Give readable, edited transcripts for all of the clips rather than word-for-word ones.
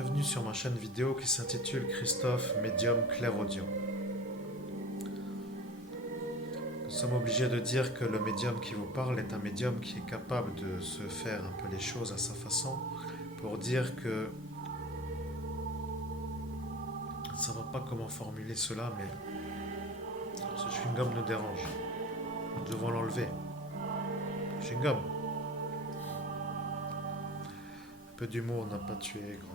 Bienvenue sur ma chaîne vidéo qui s'intitule Christophe Médium Clairaudient. Nous sommes obligés de dire que le médium qui vous parle est un médium qui est capable de se faire un peu les choses à sa façon pour dire que je ne sais pas comment formuler cela, mais ce chewing-gum nous dérange. Nous devons l'enlever. Chewing-gum. Un peu d'humour n'a pas tué grand.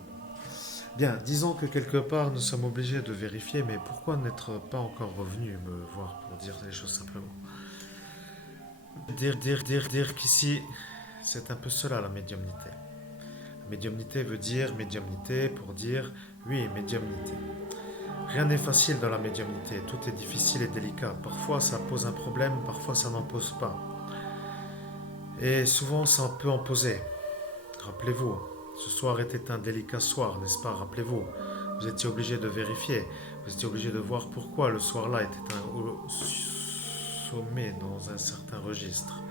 Bien, disons que quelque part nous sommes obligés de vérifier, mais pourquoi n'être pas encore revenu me voir pour dire les choses simplement? Dire qu'ici, c'est un peu cela la médiumnité. La médiumnité veut dire médiumnité pour dire oui, médiumnité. Rien n'est facile dans la médiumnité, tout est difficile et délicat. Parfois ça pose un problème, parfois ça n'en pose pas. Et souvent ça peut en poser. Rappelez-vous, ce soir était un délicat soir, n'est-ce pas? Rappelez-vous, vous étiez obligé de vérifier, vous étiez obligé de voir pourquoi le soir-là était un sommet dans un certain registre.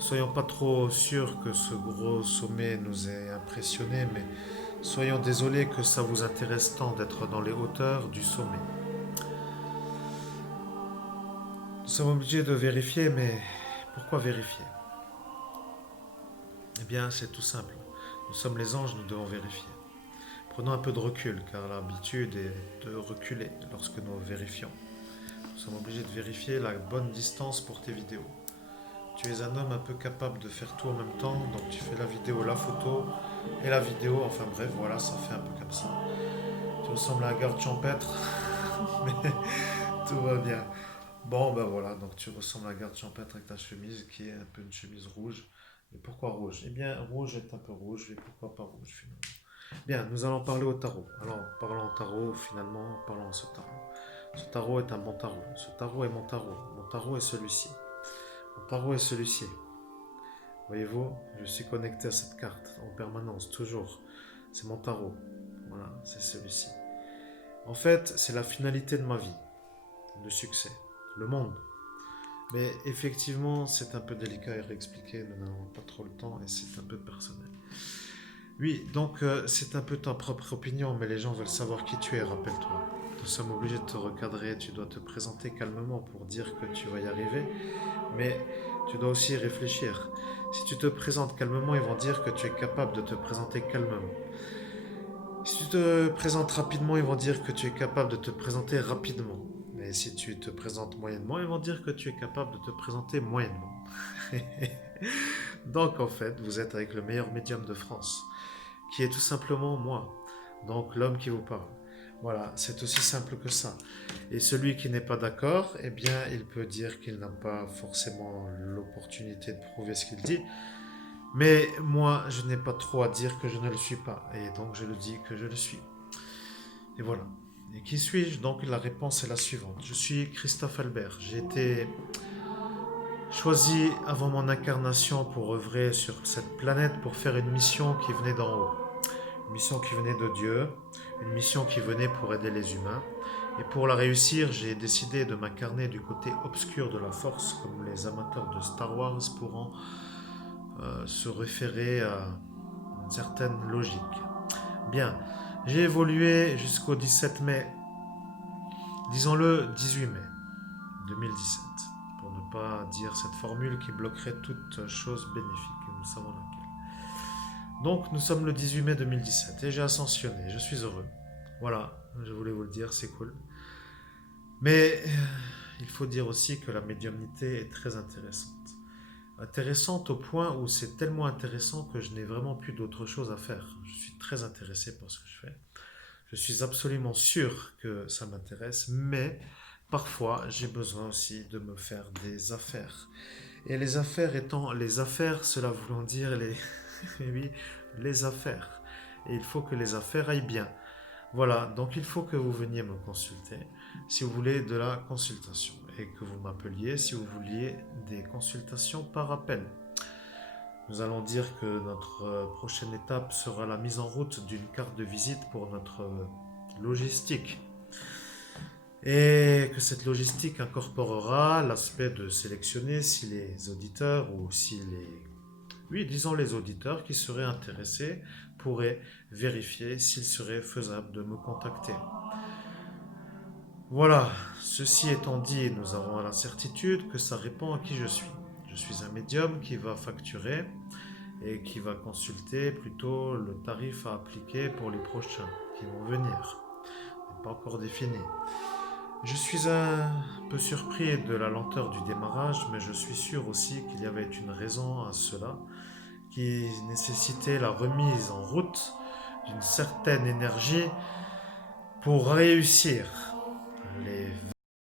Soyons pas trop sûrs que ce gros sommet nous ait impressionnés, mais soyons désolés que ça vous intéresse tant d'être dans les hauteurs du sommet. Nous sommes obligés de vérifier, mais pourquoi vérifier? Eh bien, c'est tout simple. Nous sommes les anges, nous devons vérifier. Prenons un peu de recul, car l'habitude est de reculer lorsque nous vérifions. Nous sommes obligés de vérifier la bonne distance pour tes vidéos. Tu es un homme un peu capable de faire tout en même temps, donc tu fais la vidéo, la photo et la vidéo, enfin bref, voilà, ça fait un peu comme ça. Tu ressembles à un garde champêtre, mais tout va bien. Bon, ben voilà, donc tu ressembles à un garde champêtre avec ta chemise qui est un peu une chemise rouge. Et pourquoi rouge? Eh bien, rouge est un peu rouge, et pourquoi pas rouge finalement? Bien, nous allons parler au tarot. Alors, parlons au tarot, finalement, parlons à ce tarot. Ce tarot est un bon tarot. Ce tarot est mon tarot. Mon tarot est celui-ci. Mon tarot est celui-ci. Voyez-vous, je suis connecté à cette carte en permanence, toujours. C'est mon tarot. Voilà, c'est celui-ci. En fait, c'est la finalité de ma vie, le succès, le monde. Mais effectivement, c'est un peu délicat à réexpliquer, nous n'avons pas trop le temps et c'est un peu personnel. Oui, donc c'est un peu ta propre opinion, mais les gens veulent savoir qui tu es, rappelle-toi. Nous sommes obligés de te recadrer, tu dois te présenter calmement pour dire que tu vas y arriver, mais tu dois aussi réfléchir. Si tu te présentes calmement, ils vont dire que tu es capable de te présenter calmement. Si tu te présentes rapidement, ils vont dire que tu es capable de te présenter rapidement. Mais si tu te présentes moyennement, ils vont dire que tu es capable de te présenter moyennement. Donc en fait, vous êtes avec le meilleur médium de France, qui est tout simplement moi. Donc l'homme qui vous parle. Voilà, c'est aussi simple que ça. Et celui qui n'est pas d'accord, eh bien, il peut dire qu'il n'a pas forcément l'opportunité de prouver ce qu'il dit. Mais moi, je n'ai pas trop à dire que je ne le suis pas. Et donc, je le dis que je le suis. Et voilà. Et qui suis-je? Donc, la réponse est la suivante. Je suis Christophe Albert. J'ai été choisi avant mon incarnation pour œuvrer sur cette planète pour faire une mission qui venait d'en haut. Une mission qui venait de Dieu. Une mission qui venait pour aider les humains. Et pour la réussir, j'ai décidé de m'incarner du côté obscur de la force, comme les amateurs de Star Wars pourront se référer à une certaine logique. Bien, j'ai évolué jusqu'au 17 mai, disons-le 18 mai 2017, pour ne pas dire cette formule qui bloquerait toute chose bénéfique, nous savons laquelle. Donc nous sommes le 18 mai 2017 et j'ai ascensionné, je suis heureux. Voilà, je voulais vous le dire, c'est cool. Mais il faut dire aussi que la médiumnité est très intéressante. Intéressante au point où c'est tellement intéressant que je n'ai vraiment plus d'autre chose à faire. Je suis très intéressé par ce que je fais. Je suis absolument sûr que ça m'intéresse, mais parfois j'ai besoin aussi de me faire des affaires. Et les affaires étant les affaires, cela voulant dire les oui, les affaires. Et il faut que les affaires aillent bien. Voilà, donc il faut que vous veniez me consulter si vous voulez de la consultation et que vous m'appeliez si vous vouliez des consultations par appel. Nous allons dire que notre prochaine étape sera la mise en route d'une carte de visite pour notre logistique. Et que cette logistique incorporera l'aspect de sélectionner si les auditeurs ou si Oui, disons les auditeurs qui seraient intéressés pourraient vérifier s'il serait faisable de me contacter. Voilà, ceci étant dit, nous avons la certitude que ça répond à qui je suis. Je suis un médium qui va facturer et qui va consulter plutôt le tarif à appliquer pour les prochains qui vont venir. Ce n'est pas encore défini. Je suis un peu surpris de la lenteur du démarrage, mais je suis sûr aussi qu'il y avait une raison à cela, qui nécessitait la remise en route d'une certaine énergie pour réussir les